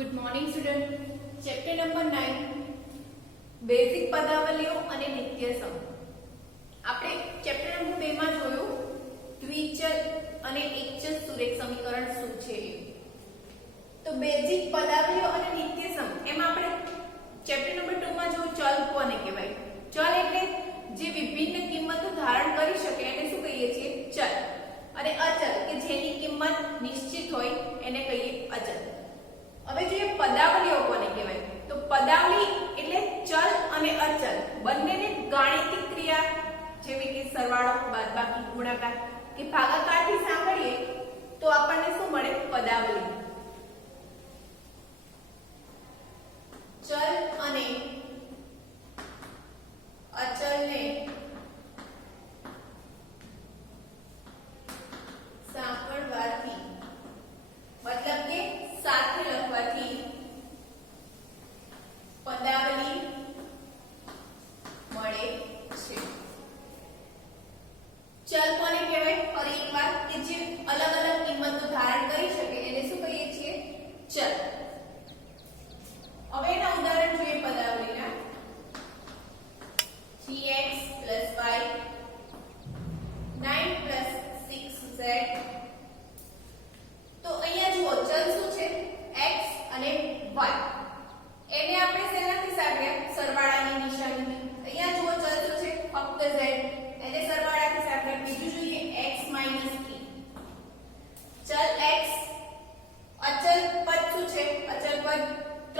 Good morning student. Chapter number 9 basic પદાવલીઓ અને નિત્યસમ. આપણે ચેપ્ટર નંબર 2 માં જોયું દ્વિચલ અને એકચલ સુરેખ સમીકરણ શું છે. તો બેઝિક પદાવલીઓ અને નિત્યસમ એમાં આપણે ચેપ્ટર નંબર 2 માં જોયું ચલ કોને કહેવાય. ચલ એટલે જે વિભિન્ન કિંમતો ધારણ કરી શકે એને શું કહીએ છીએ? ચલ. અને અચલ કે જેની કિંમત નિશ્ચિત હોય એને કહીએ અચલ. હવે જોઈએ પદાવલીઓ કોને કહેવાય. તો પદાવલી એટલે ચલ અને અચલ બંનેને ગાણિતિક ક્રિયા જેવી કે સરવાળો, બાદબાકી, ગુણાકાર કે ભાગાકારથી સાંભળીએ તો આપણને શું મળે? પદાવલી. ચલ અને અચલને સાંકળવાથી મતલબ કે સાથે લખવાથી પદાવલી મળે છે. ચલ કોને કહેવાય? ફરી એકવાર કે જે અલગ અલગ કિંમતો ધારણ કરી શકે એને શું કહીએ છીએ? ચલ. હવે એના ઉદાહરણ જોઈએ પદાવલીના. 3x + y 9 + 6z. તો અહીંયા જુઓ ચલ શું છે? x અને y. એને આપણે શેનાથી સાંકળ્યા? સરવાળાની નિશાનીથી. અહીંયા જુઓ ચલ શું છે? ફક્ત z. એને સરવાળાથી સાંકળ્યા. બીજું જોઈએ x - 3. ચલ x. અચલ પદ શું છે? અચલ પદ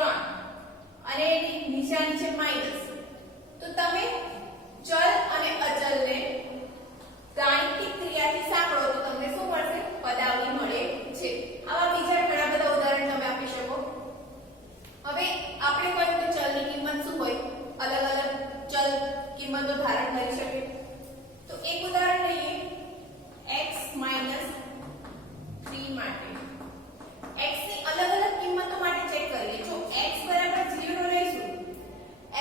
3 અને એની નિશાની છે માઈનસ. તો તમે ચલ અને અચલને ગાણિતિક ક્રિયાથી સાંકળો તો તમને શું મળશે? પદાવલી મળે છે. આવા બીજા ઘણા બધા ઉદાહરણ તમે આપી શકો. હવે આપણે કહ્યું કે ચલની કિંમત શું હોય? અલગ અલગ ચલ કિંમતો ધારણ કરી શકે. તો એક ઉદાહરણ લઈએ x - 3 માટે. x ની અલગ અલગ કિંમતો માટે ચેક કરીએ. જો x = 0 લઈશું,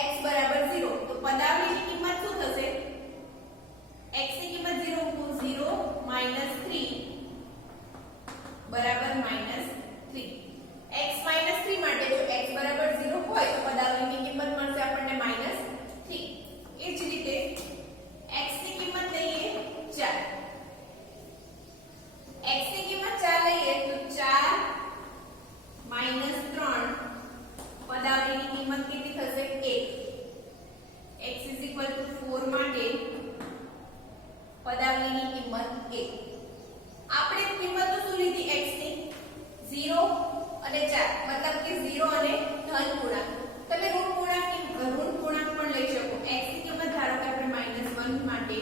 x = 0 તો પદાવલીની કિંમત શું થશે? x ની કિંમત 0 મૂકો. 0 - 3 બરાબર -3. x - 3 માટે જો x = 0 હોય તો પદાવલીની કિંમત મળશે આપણને -3. એ જ રીતે x ની કિંમત લઈએ 4. x ની કિંમત 4 લઈએ તો 4 - 3 પદાવલીની કિંમત કેટલી થશે? 1. x = 4 માટે પદાવલીની કિંમત 1. આપણે કિંમતો શું લીધી? x ની 0 અને 4 મતલબ કે 0 અને ધન પૂર્ણાંક. તમે ઋણ પૂર્ણાંક પણ લઈ શકો. x ની કિંમત ધારો કે આપણે -1 માટે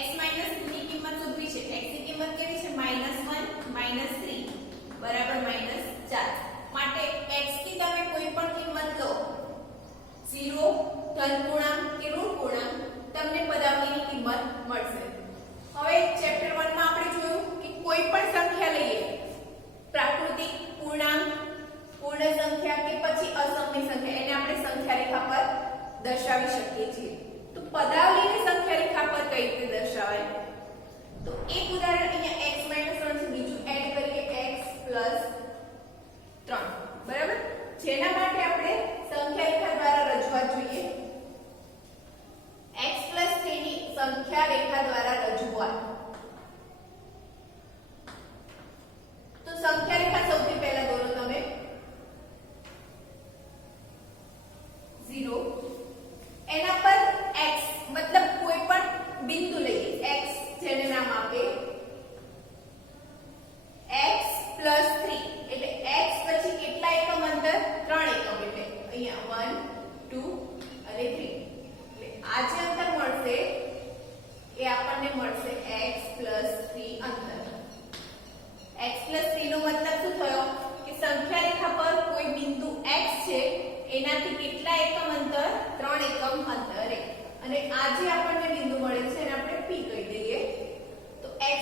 x - 3 ની કિંમત શોધવી છે. x ની કિંમત કેવી છે? -1 - 3 બરાબર -4. માટે x ની તમે કોઈ પણ કિંમત લો, 0 ધન પૂર્ણાંક કે ઋણ પૂર્ણાંક, તમને પદાવલીની કિંમત મળશે. હવે ચેપ્ટર 1 માં આપણે જોયું કે કોઈ પણ સંખ્યા લઈએ, પ્રાકૃતિક, પૂર્ણાંક, પૂર્ણ સંખ્યા કે પછી અસમની સંખ્યા, એને આપણે સંખ્યા રેખા પર દર્શાવી શકીએ છીએ. તો પદાવલીને સંખ્યા રેખા પર કઈ રીતે દર્શાવાય? તો એક ઉદાહરણ અહીંયા x - 3 છે, બીજું એડ કરીએ x + 3 બરાબર. જેના માટે આપણે સંખ્યા રેખા દ્વારા રજૂઆત જોઈએ. x + 3 ની સંખ્યા રેખા દ્વારા રજૂઆત. તો સંખ્યા રેખા સૌથી પહેલા દોરો તમે. 0 એના પર x મતલબ કોઈ પણ બિંદુ લઈએ. x જેને નામ આપે x + 3 એટલે x પછી કેટલા એકમ અંતર? 3 એકમ. એટલે અહીંયા 1 2 અને 3. એટલે આ જે અંતર મળશે એ આપણને મળશે x + 3 અંતર. x + 3 નો મતલબ શું થયો? કે સંખ્યા રેખા પર કોઈ બિંદુ x છે એનાથી કેટલા એકમ અંતર? 3 એકમ અંતરે. અને આ જે આપણને બિંદુ મળે છે એને આપણે p કહી દઈએ. તો x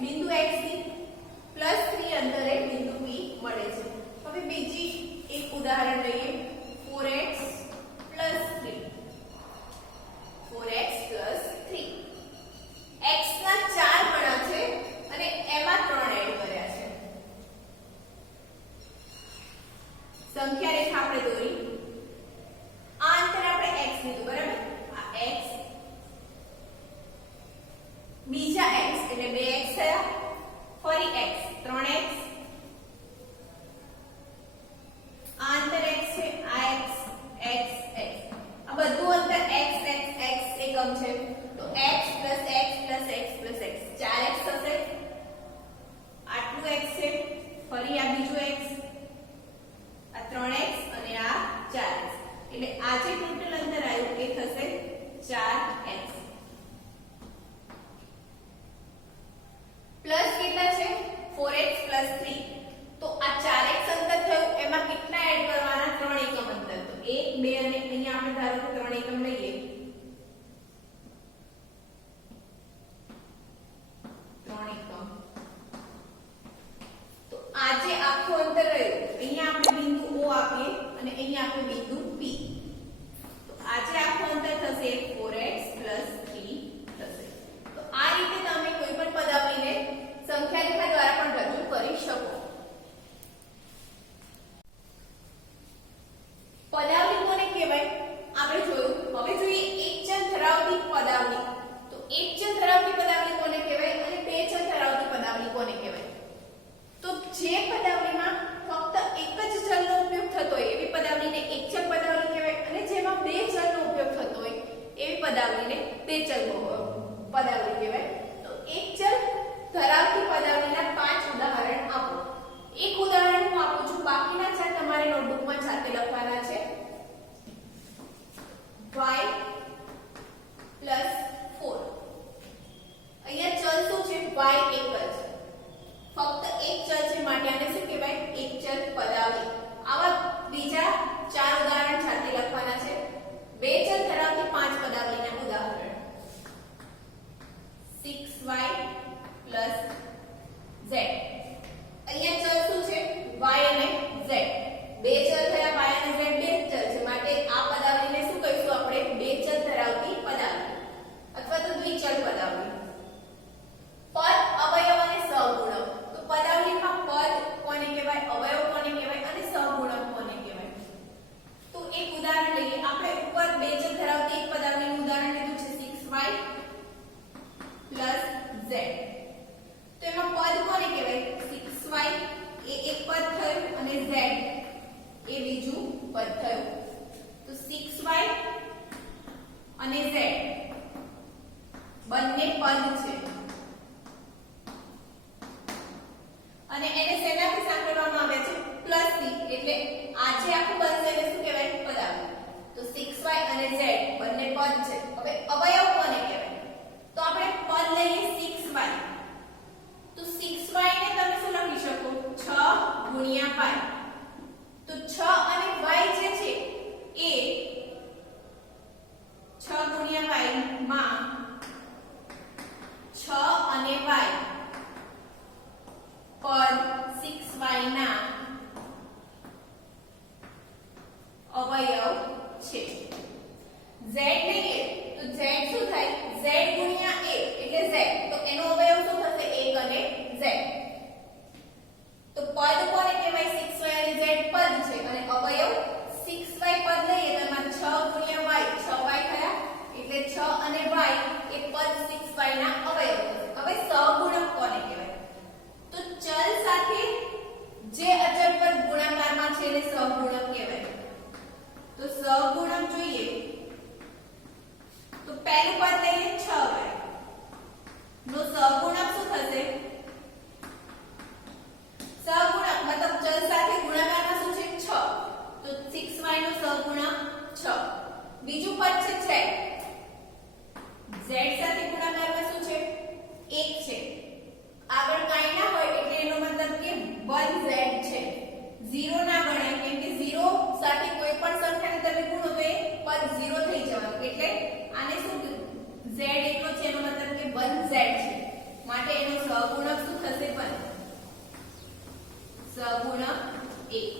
બિંદુ x ની +3 અંતરે બિંદુ p મળે છે. હવે બીજી એક ઉદાહરણ લઈએ. 4x + 3. 4x + 3 x ના 4 ગણા છે અને એમાં 3 એડ કર્યા છે. એટલે 2x થયા, ફરી x 3x, આ અંતર x છે, આ x x x, આ બધું અંતર x x x એકમ છે, તો x x x x 4x થશે, આટલું x છે, ફરી આ બીજું x, આ 3x અને આ 4x, એટલે આ જે ટોટલ અંતર આવ્યું એ થશે 4x પ્લસ કેટલા છે 4x 3, તો આ 4x અંતર થયું, એમાં કેટલા એડ કરવાના 3 એકમ અંતર, તો 1 2 અને અહીંયા આપણે ધારો કે 3 એકમ લઈએ, 3 એકમ, તો આ જે આખું અંતર રહ્યું, અહીંયા આપણે બિંદુ O આપીએ અને અહીંયા આપણે બિંદુ P, તો આ જે આખું અંતર થશે 4x 3 થશે. તો આ રીતે તમે કોઈ પણ પદાવલીને સંખ્યા રેખા દ્વારા પણ રજૂ કરી શકો. પદાવલી કોને કહેવાય આપણે જોયું. હવે જોઈએ એક ચલ ધરાવતી પદાવલી. તો એક ચલ ધરાવતી પદાવલી કોને કહેવાય અને બે ચલ ધરાવતી પદાવલી કોને કહેવાય? તો જે પદાવલીમાં ફક્ત એક જ ચલનો ઉપયોગ થતો હોય એવી પદાવલીને એક ચલ પદાવલી કહેવાય, અને જેમાં બે ચલનો ઉપયોગ થતો હોય એવી પદાવલીને બે ચલ પદાવલી કહેવાય. તો એક ચલ ધરાવતી પદાવલીના 5 ઉદાહરણ આપો. એક ઉદાહરણ હું આપું છું, બાકીના ચાર તમારે નોટબુકમાં સાથે લખવાના છે. y + 4. અહીંયા ચલ શું છે? y એક જ, ફક્ત એક ચલ છે માટે આને શું કહેવાય? એક ચલ પદાવલી. આવા બીજા 4 ઉદાહરણ સાથે લખવાના છે. બે ચલ ધરાવતી 5 પદાવલીના ઉદાહરણ. 6y + z. અહીંયા ચલ શું છે? y અને z. બે ચલ થયા, y અને z બે ચલ છે, માટે આ પદાવલીને શું કહીશું આપણે? બે ચલ ધરાવતી પદાવલી અથવા તો દ્વિચલ પદાવલી. પદ, અવયવ અને સહગુણક. તો પદાવલીમાં પદ કોને કહેવાય, અવયવ કોને કહેવાય અને સહગુણક કોને કહેવાય? તો એક ઉદાહરણ લઈએ. આપણે ઉપર બે ચલ ધરાવતી એક પદાવલીનું ઉદાહરણ લીધું છે 6y + z. તો એમાં પદ કોને કહેવાય? 6y એ એક પદ થયું અને z એ બીજું પદ થયું. તો 6y અને z બંને પદ છે, અને એને શેનાથી સાંકળવામાં આવે છે? પ્લસ થી. એટલે આ જે આખું બનશે એને શું કહેવાય? પદાવલી. તો 6y અને z બંને પદ છે. હવે અવયવ કોને કહેવાય? તો આપણે પદ લઈએ 6y. તો 6y ને તમે શું લખી શકો? 6 × y. તો 6 અને y જે છે એ 6 × y માં 6 અને y પદ 6y ના અવયવ છે. z લઈએ તો z શું થાય? z × a એટલે z, તો એનો અવયવ શું થશે? 1 અને z. તો પદ કોને કહેવાય? 6y અને z પદ છે, અને અવયવ 6y પદ લઈએ તો એમાં 6 × y 6y થયા, એટલે 6 અને y એ પદ 6y ના અવયવ થશે. હવે સહગુણક કોને કહેવાય? તો ચલ સાથે જે અચળ પદ ગુણાકારમાં છે એને સહગુણક કહેવાય. તો સહગુણક જોઈએ તો પહેલું પદ લઈએ 6y નો સહગુણક શું થશે? સહગુણક મતલબ ચલ સાથે ગુણાકારમાં શું છે? 6. તો 6y નો સહગુણક 6. બીજું પદ છે z. z સાથે ગુણાકારમાં શું છે? 1 છે. આગળ કાંઈ ના હોય એટલે એનો મતલબ કે 1z છે. 0 ના ગણાય, કેમ કે 0 સાથે કોઈ પણ સંખ્યાને તમે ગુણો તો એ પદ 0 થઈ જવાનું, એટલે આને શું z એટલો છે એનો મતલબ કે 1z છે, માટે એનો સહગુણક શું થશે? 1. સહગુણક 1.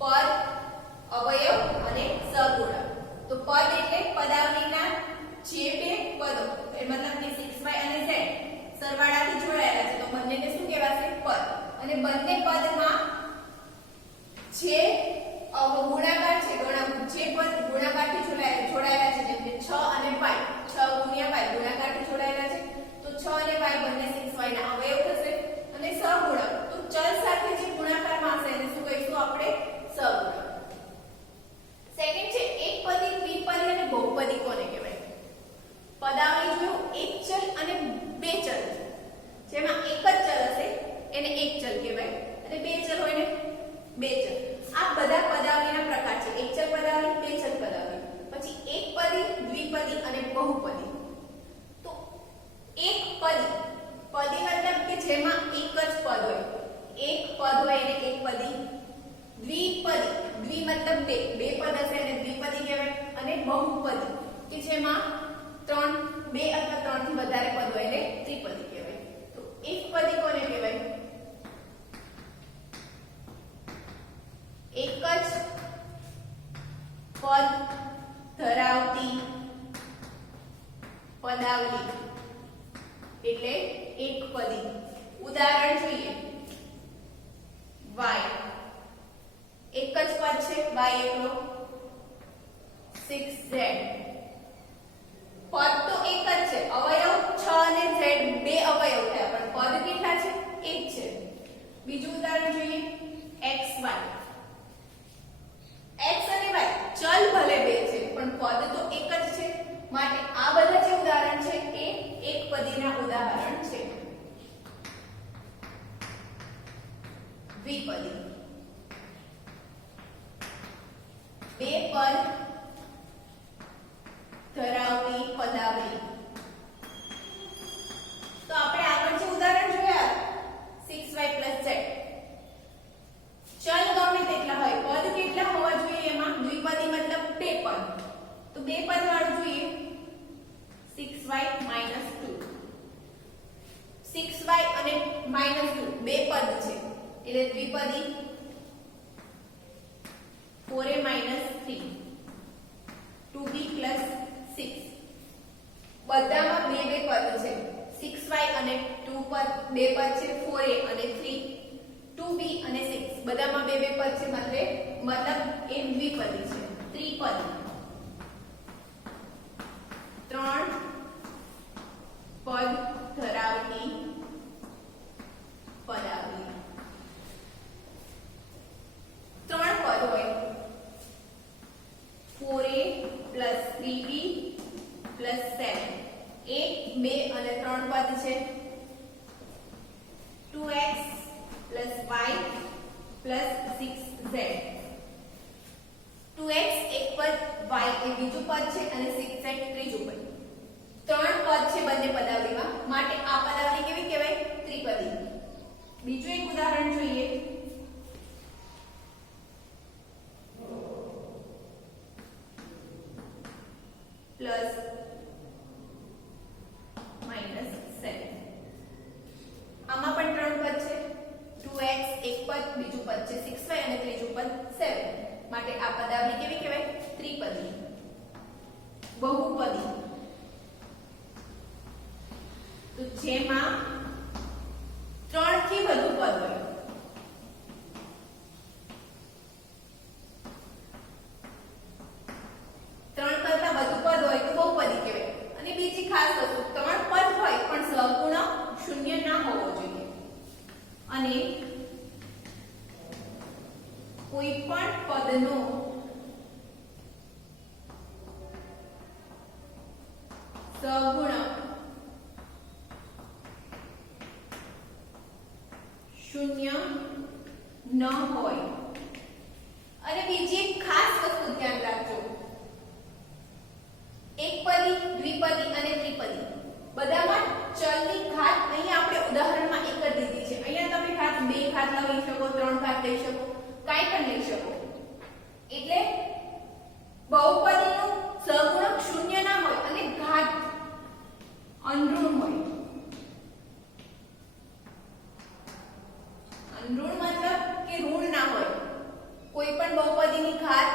પદ, અવયવ અને સહગુણક. તો પદ એટલે પદાવલીના જે બે પદો, એ મતલબ કે 6y અને z સરવાળાથી જોડાયેલા છે, તો બંનેને શું કહેવાશે? પદ. અને બંને પદમાં જે ગુણાકાર છે, જે પદ ગુણાકારથી જોડાયેલા છે, જેમ કે 6 અને y, 6 × y ગુણાકારથી જોડાયેલા છે, તો 6 પદાવલી જોયું એક ચલ અને બે ચલ, જેમાં એક જ ચલ હશે એને એક ચલ કહેવાય અને બે ચલ હોય ને બે ચલ. આ બધા પદાવલીના પ્રકાર છે. એક ચલ પદાવલી, બે ચલ પદાવલી, પછી એકપદી, દ્વિપદી અને બહુપદી. તો એકપદી, પદી મતલબ કે જેમાં એક જ પદ હોય, એક પદ હોય એને એકપદી. દ્વિપદી, દ્વિ મતલબ બે, બે પદ હશે એને દ્વિપદી કહેવાય. અને બહુપદી કે જેમાં ત્રણ, બે અથવા ત્રણ થી વધારે પદ હોય એને ત્રિપદી કહેવાય. તો એકપદી કોને કહેવાય? એક જ પદ ધરાવતી પદાવલી એટલે એકપદી. ઉદાહરણ જોઈએ. y એક જ પદ છે, y એકલો. 6z પદ તો એક જ છે, અવયવ 6 અને z બે અવયવ થયા, પણ પદ કેટલા છે? એક છે. બીજું ઉદાહરણ જોઈએ. xy, x અને y ચલ ભલે બે છે પણ પદ તો એક જ છે, માટે આ બધા જે ઉદાહરણ છે એ એકપદીના ઉદાહરણ છે. દ્વિપદી, બે પદ ધરાવતી પદાવલી. તો આપણે આગળ જે ઉદાહરણ જોયા 6y z, ચલ ગમે તેટલા હોય, પદ કેટલા હોવા જોઈએ એમાં? દ્વિપદી મતલબ બે પદ, તો બે પદ વાળું જોઈએ. 6y - 2, 6y અને -2 બે પદ છે એટલે દ્વિપદી. 4a - 3, 2b + 6 બધામાં બે બે પદ છે. 6y અને 2 પદ બે પદ છે, 4a અને 3, 2b અને 6 બધામાં બે બે પદ છે, મતલબ એ દ્વિપદી છે. ત્રિપદી, ત્રણ પદ ધરાવતી પદાવલી. ત્રણ પદ હોય, 4a + 3b + 7, 1 2 અને 3 પદ છે. 2x + y + 6z, 2x એક પદ, y એ બીજું પદ છે અને 6z ત્રીજું પદ. ત્રણ પદ છે બંને પદાવલીમાં, માટે આ પદાવલી કેવી કહેવાય? ત્રિપદી. બીજું એક ઉદાહરણ જોઈએ. પ્લસ -7, આમાં પણ ત્રણ પદ છે. 2x એક પદ, બીજું પદ છે 6y અને ત્રીજું પદ 7, માટે આ પદાવલી કેવી કહેવાય? ત્રિપદી. બહુપદી, તો જેમાં 3 થી વધુ પદ હોય. ત્રણ કરતા વધુ પદ હોય તો બહુપદી કહેવાય. અને બીજી ખાસ વસ્તુ, 3 પદ હોય પણ સગુણ શૂન્ય ના હોવો જોઈએ અને કોઈ પણ પદનો સગુણ શૂન્ય ન હોય. અને બીજી એક ખાસ વસ્તુ ધ્યાન રાખજો. એકપદી, દ્વિપદી અને ત્રિપદી બધામાં ચલની ઘાત અહીં આપણે ઉદાહરણમાં એક જ દીધી છે. અહીંયા તમે ઘાત 2 ઘાત લઈ શકો, 3 ઘાત લઈ શકો, કાઈ પણ લઈ શકો. એટલે બહુપદીનું સહગુણક શૂન્ય ના હોય અને ઘાત અનઋણ હોય. અનઋણ મતલબ કે ઋણ ના હોય. કોઈ પણ બહુપદીની ઘાત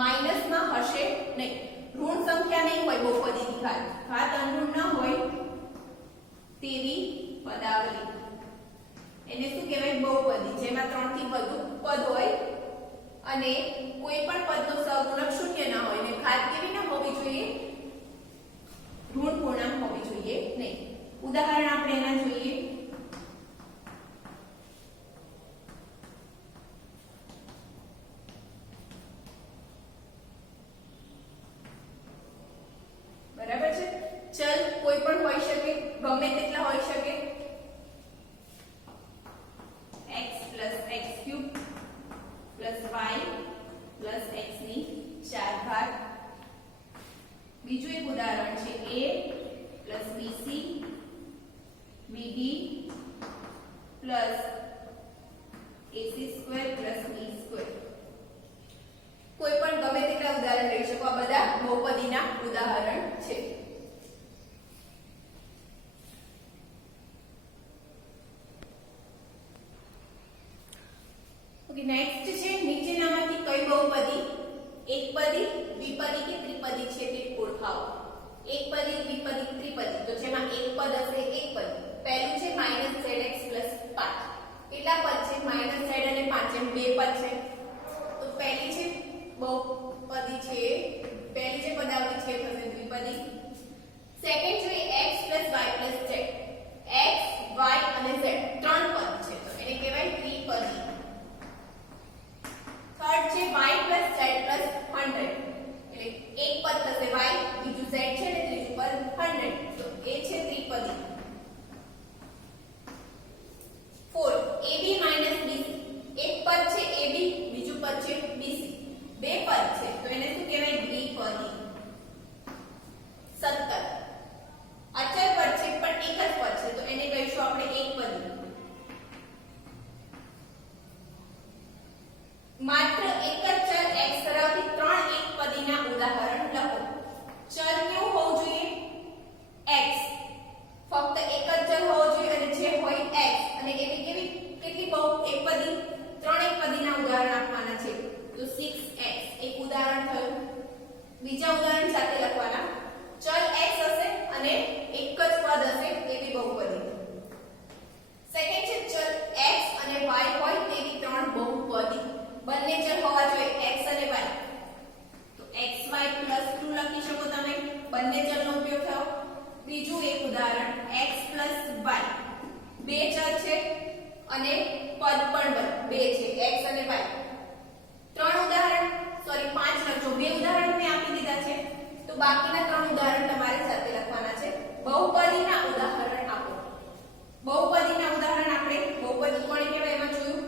માઈનસમાં હશે નહીં. ઋણ સંખ્યા નહીં હોય બહુપદીની ઘાત અનઋણ ન હોય તેવી પદાવલી એને શું કહેવાય? બહુપદી. જેમાં 3 થી વધુ પદ હોય અને કોઈ પણ પદનો સહગુણક શૂન્ય ના હોય અને ઘાત કેવી ના હોવી જોઈએ? ઋણ પૂર્ણાંક હોવી જોઈએ નહીં. ઉદાહરણ આપણે એના જોઈએ. બરાબર છે? ગમે તેટલા હોઈ શકે x plus x cube plus y plus x ની 4 ઘાત. બીજું એક ઉદાહરણ છે a plus bc bd plus ac square plus b square. કોઈ પણ ગમે તેટલા ઉદાહરણ લઈ શકો. આ બધા બહુપદીના ઉદાહરણ છે. ઓકે, નેક્સ્ટ છે નીચેનામાંથી કઈ બહુપદી એકપદી દ્વિપદી કે ત્રિપદી છે તે ઓળખાવો. એકપદી દ્વિપદી ત્રિપદી તો જેમાં એક પદ હશે એક પદ. પહેલું છે -zx 5. કેટલા પદ છે? -z અને 5 એમ બે પદ છે. તો પહેલી છે બહુપદી છે, પહેલી જે પદાવલી છે થશે દ્વિપદી. સેકન્ડ છે x y z. x y અને z ત્રણ પદ છે તો એને કહેવાય ત્રિપદી. થર્ડ છે y z 100 એટલે એક પદ થશે y, બીજું z છે ને ત્રીજું પદ 100 તો એ છે ત્રિપદી. Fourth ab bc. એક પદ છે ab, બીજું પદ છે bc. બે પદ છે તો એને શું કહેવાય? દ્વિપદી. 17 અચળ પદ છે પણ એક જ પદ છે તો એને કહીશું આપણે એકપદી. માત્ર એક જ ચલ x ધરાવતી ત્રણ એકપદીના ઉદાહરણ લખો. ચલ કેવું હોવું જોઈએ? x. ફક્ત એક જ ચલ હોવો જોઈએ અને જે હોય x. અને એવી કેવી કેટલી બહુ એકપદી? ત્રણ એકપદીના ઉદાહરણ આપવાના છે. તો 6x એક ઉદાહરણ થયું. બીજા ઉદાહરણ સાથે લખવાના. ચલ x હશે અને એક જ પદ હશે એવી બહુપદી. સેકન્ડ છે ચલ x અને y હોય તેવી ત્રણ બહુપદી. બંને ચલ હોવા જોઈએ x અને y. તો xy + 2 લખી શકો તમે. બંને ચલનો ઉપયોગ થયો. બીજું એક ઉદાહરણ x + y. બે ચલ છે અને પદ પણ બે છે x અને y. ત્રણ ઉદાહરણ સોરી 5 લખજો. બે ઉદાહરણ મેં આપી દીધા છે તો બાકીના ત્રણ ઉદાહરણ તમારે સાથે લખવાના છે. બહુપદીના ઉદાહરણ આપો. બહુપદીના ઉદાહરણ આપણે બહુપદી કોને કહેવાય એમાં જોયું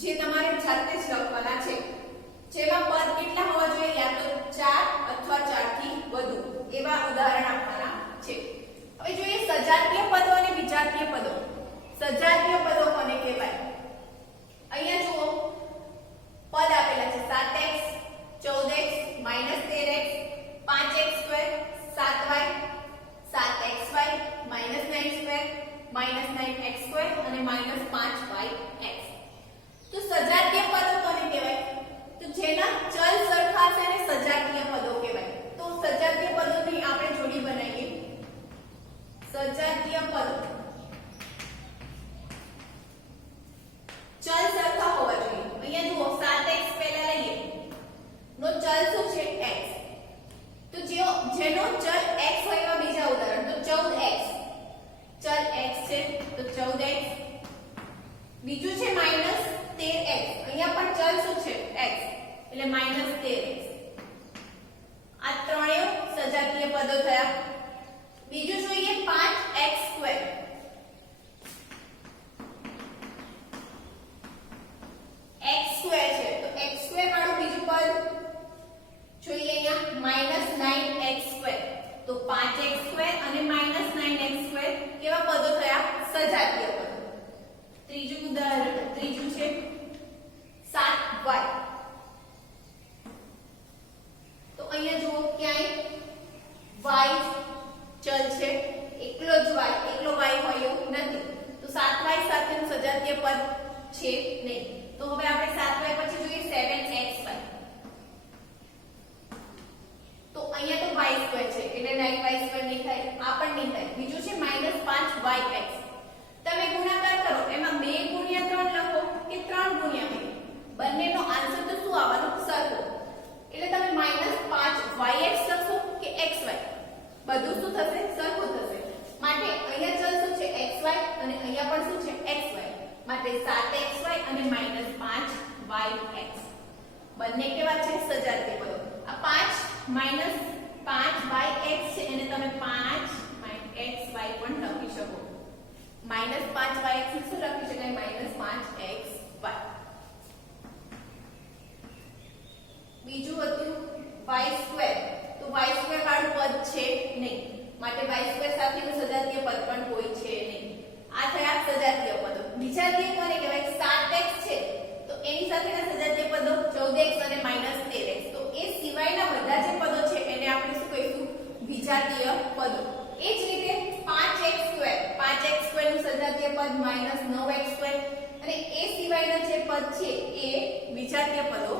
જે તમારે જાતે જ લખવાના છે. જેમાં પદ કેટલા હોવા જોઈએ? યા તો 4 અથવા 4 થી વધુ એવા ઉદાહરણ આપવાના છે. હવે જોઈએ સજાતીય પદો અને વિજાતીય પદો. સજાતીય પદો કોને કહેવાય? અહીંયા જુઓ પદ આપેલા છે 7x 14x -13x 5x2 7y 7xy -9x2 -9x2 અને -5yx. તો સજાતીય પદો કોને કહેવાય? તો જેના ચલ સરખા છે ને સજાતીય પદો કહેવાય. તો સજાતીય પદોની આપણે જોડી બનાવીએ. સજાતીય પદો ચલ સરખા હોવા જોઈએ. અહીંયા જુઓ 7x પહેલા લઈએ. નો ચલ શું છે? x. તો જેનો ચલ x હોય એવા બીજા ઉદાહરણ તો 14x. ચલ x છે તો 14x. બીજું છે -13x. અહીંયા પણ ચલ શું છે? x એટલે -13x. આ ત્રણેય સજાતીય પદો થયા. બીજું જોઈએ 5x2. x2 છે તો x2 વાળું બીજું પદ જોઈએ અહીંયા -9x2. તો 5x2 અને -9x2 કેવા પદો થયા? સજાતીય પદો. ત્રીજું ઉદાહરણ ત્રીજું છે 7y. તો અહીંયા જુઓ ક્યાંય y ચલ છે, એકલો જ y હોય એવું નથી. તો 7y સાથેનું સજાતીય પદ છે નહીં. તો હવે આપણે 7y પછી જોઈએ 7xy. તો અહીંયા તો y2 છે એટલે 9y2 નહીં થાય. આ પણ નહીં થાય. બીજું છે -5yx. તમે ગુણાકાર કરો એમાં 2 ગુણ્યા 3 લખો કે 3 ગુણ્યા 2. બંનેનો આન્સર તો શું આવવાનો? સરખો. એટલે તમે -5yx લખશો કે xy બધું શું થશે? સરખું થશે. માટે અહીંયા ચલ શું છે? xy અને અહીંયા પણ શું છે? xy. માટે 7xy અને -5yx. બંને કેવા છે? સજાતીય પદો. આ 5 5yx છે એને તમે 5xy પણ લખી શકો. -5y શું લખી શકાય -5xy. બીજું હતું y² તો y² વાળું પદ છે નહીં માટે y² સાથેનું સજાતીય પદ પણ કોઈ છે નહીં. આ થયા સજાતીય પદો. વિજાતીય કોને કહેવાય? 7x છે તો એની સાથેના સજાતીય પદો 14x અને -13x. તો એ સિવાયના બધા જે પદો છે એને આપણે શું કહીશું? વિજાતીય પદો. એ જ રીતે 5x² નું સજાતીય પદ -9x² અને એ સિવાયના જે પદ છે એ વિજાતીય પદો